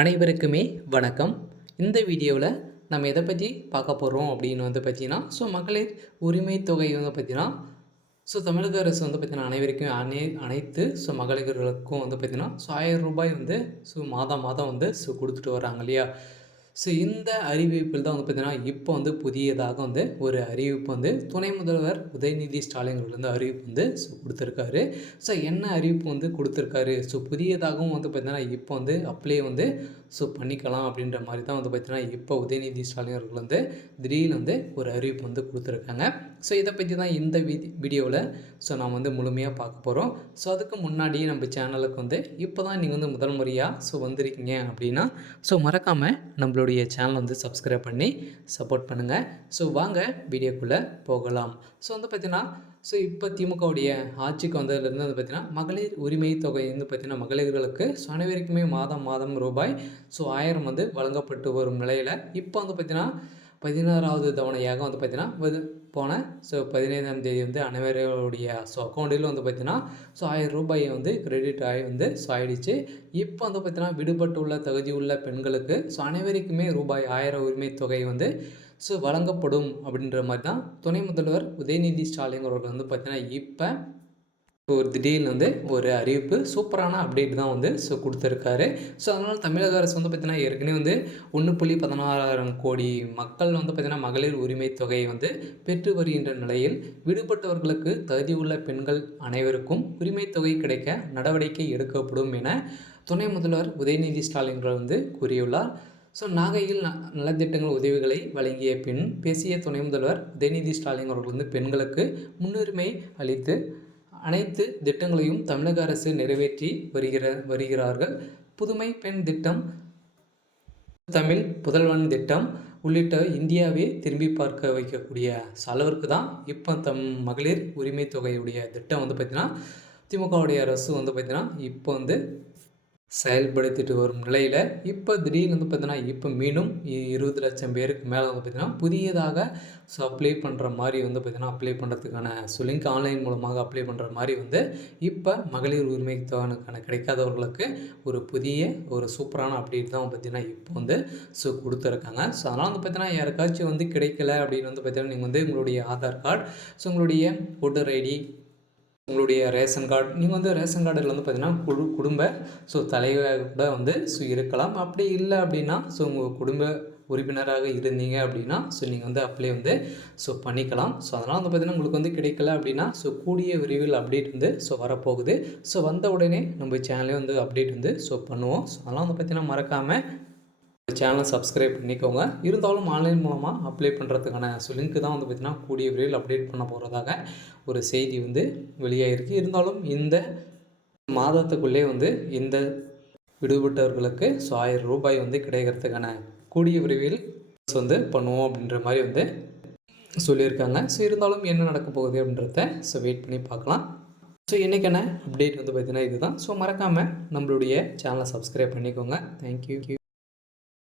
அனைவருக்குமே வணக்கம். இந்த வீடியோவில் நம்ம எதை பற்றி பார்க்க போகிறோம் அப்படின்னு பார்த்தீங்கன்னா, மகளிர் உரிமை தொகை பார்த்தீங்கன்னா, தமிழக அரசு பார்த்தீங்கன்னா அனைவருக்கும் அனைத்து மகளிர்களுக்கும் பார்த்தீங்கன்னா, ரூ. 1000 மாதம் மாதம் குடுத்துட்டு வராங்க இல்லையா? இந்த அறிவிப்பில் தான் பார்த்தீங்கன்னா, இப்போ புதியதாக ஒரு அறிவிப்பு துணை முதல்வர் உதயநிதி ஸ்டாலின் அவர்கள் அறிவிப்பு குடுத்துருக்காரு. என்ன அறிவிப்பு குடுத்துருக்காரு? புதியதாகவும் பார்த்தீங்கன்னா, இப்போ அப்ளை பண்ணிக்கலாம் அப்படின்ற மாரி தான் பார்த்தீங்கன்னா, இப்போ உதயநிதி ஸ்டாலின் அவர்கள் திடீர்னு ஒரு அறிவிப்பு குடுத்துருக்காங்க. இதை பத்தி தான் இந்த வீடியோவில் நாம் முழுமையாக பார்க்க போகிறோம். அதுக்கு முன்னாடி நம்ம சேனலுக்கு இப்போ தான் நீங்கள் முதல் முறையாக வந்திருக்கீங்க அப்படின்னா மறக்காமல் நம்மளுடைய சேனல் சப்ஸ்கிரைப் பண்ணி சப்போர்ட் பண்ணுங்கள். வாங்க வீடியோக்குள்ளே போகலாம். பார்த்தீங்கன்னா இப்போ திமுகவுடைய ஆட்சிக்கு வந்ததுலேருந்து பார்த்தீங்கன்னா, மகளிர் உரிமை தொகை பார்த்தீங்கன்னா, மகளிர்களுக்கு அனைவருக்குமே மாதம் மாதம் ரூபாய் 1000 வழங்கப்பட்டு வரும் நிலையில் இப்போ பார்த்தீங்கன்னா 16வது தவணையாக பார்த்தீங்கன்னா போன 15ஆம் தேதி அனைவருடைய அக்கௌண்ட்டில் பார்த்தீங்கன்னா ரூ. 1000 கிரெடிட் ஆகி ஆயிடுச்சு. இப்போ பார்த்தீங்கன்னா விடுபட்டுள்ள தகுதியுள்ள பெண்களுக்கு அனைவருக்குமே ரூபாய் 1000 உரிமை தொகை வழங்கப்படும் அப்படின்ற மாதிரி தான் துணை முதல்வர் உதயநிதி ஸ்டாலின் அவர்கள் பார்த்தீங்கன்னா இப்போ ஒரு திடீர்னு ஒரு அறிவிப்பு சூப்பரான அப்டேட் தான் கொடுத்துருக்காரு. அதனால் தமிழக அரசு பார்த்தீங்கன்னா ஏற்கனவே 1.16 கோடி மக்கள் பார்த்தீங்கன்னா மகளிர் உரிமை தொகையை பெற்று வருகின்ற நிலையில் விடுபட்டவர்களுக்கு தகுதியுள்ள பெண்கள் அனைவருக்கும் உரிமை தொகை கிடைக்க நடவடிக்கை எடுக்கப்படும் என துணை முதல்வர் உதயநிதி ஸ்டாலின் கூறியுள்ளார். நாகையில் நலத்திட்டங்கள் உதவிகளை வழங்கிய பின் பேசிய துணை முதல்வர் உதயநிதி ஸ்டாலின் அவர்கள் பெண்களுக்கு முன்னுரிமை அளித்து அனைத்து திட்டங்களையும் தமிழக அரசு நிறைவேற்றி வருகிறார்கள். புதுமை பெண் திட்டம், தமிழ் புதல்வன் திட்டம் உள்ளிட்ட இந்தியாவே திரும்பி பார்க்க வைக்கக்கூடிய அளவிற்கு தான் இப்போ மகளிர் உரிமை தொகையுடைய திட்டம் பார்த்திங்கன்னா திமுகவுடைய அரசு பார்த்திங்கன்னா இப்போ செயல்படுத்திட்டு வரும் நிலையில் இப்போ திடீர்னு பார்த்தீங்கன்னா இப்போ மீண்டும் 20 லட்சம் பேருக்கு மேலே பார்த்தீங்கன்னா புதியதாக அப்ளை பண்ணுற மாதிரி பார்த்தீங்கன்னா அப்ளை பண்ணுறதுக்கான லிங்க் ஆன்லைன் மூலமாக அப்ளை பண்ணுற மாதிரி இப்போ மகளிர் உரிமை தொகைக்கான கிடைக்காதவர்களுக்கு ஒரு புதிய ஒரு சூப்பரான அப்டேட் தான் பார்த்தீங்கன்னா இப்போ கொடுத்துருக்காங்க. அதனால் பார்த்தீங்கன்னா யாருக்காச்சும் கிடைக்கல அப்படின்னு பார்த்தீங்கன்னா நீங்கள் உங்களுடைய ஆதார் கார்டு, உங்களுடைய ஓட்டர் ஐடி, உங்களுடைய ரேஷன் கார்டு, நீங்கள் ரேஷன் கார்டில் பார்த்தீங்கன்னா குடும்ப தலைவராக கூட இருக்கலாம். அப்படி இல்லை அப்படின்னா உங்கள் குடும்ப உறுப்பினராக இருந்தீங்க அப்படின்னா நீங்கள் அப்ளை பண்ணிக்கலாம். அதனால் பார்த்தீங்கன்னா உங்களுக்கு கிடைக்கல அப்படின்னா கூடிய விரைவில் அப்டேட் வரப்போகுது. வந்த உடனே நம்ம சேனலே அப்டேட் பண்ணுவோம். அதனால் பார்த்தீங்கன்னா மறக்காமல் சேனலை சப்ஸ்கிரைப் பண்ணிக்கோங்க. இருந்தாலும் ஆன்லைன் மூலமாக அப்ளை பண்ணுறதுக்கான லிங்க் தான் பார்த்திங்கன்னா கூடிய விரைவில் அப்டேட் பண்ண போகிறதாக ஒரு செய்தி வெளியாகிருக்கு. இருந்தாலும் இந்த மாதத்துக்குள்ளே இந்த விடுபட்டவர்களுக்கு 1000 ரூபாய் கிடைக்கிறதுக்கான கூடிய விரைவில் பண்ணுவோம் அப்படின்ற மாதிரி சொல்லியிருக்காங்க. இருந்தாலும் என்ன நடக்க போகுது அப்படின்றத வெயிட் பண்ணி பார்க்கலாம். இன்றைக்கான அப்டேட் பார்த்திங்கன்னா இதுதான். மறக்காமல் நம்மளுடைய சேனலை சப்ஸ்கிரைப் பண்ணிக்கோங்க. தேங்க்யூ.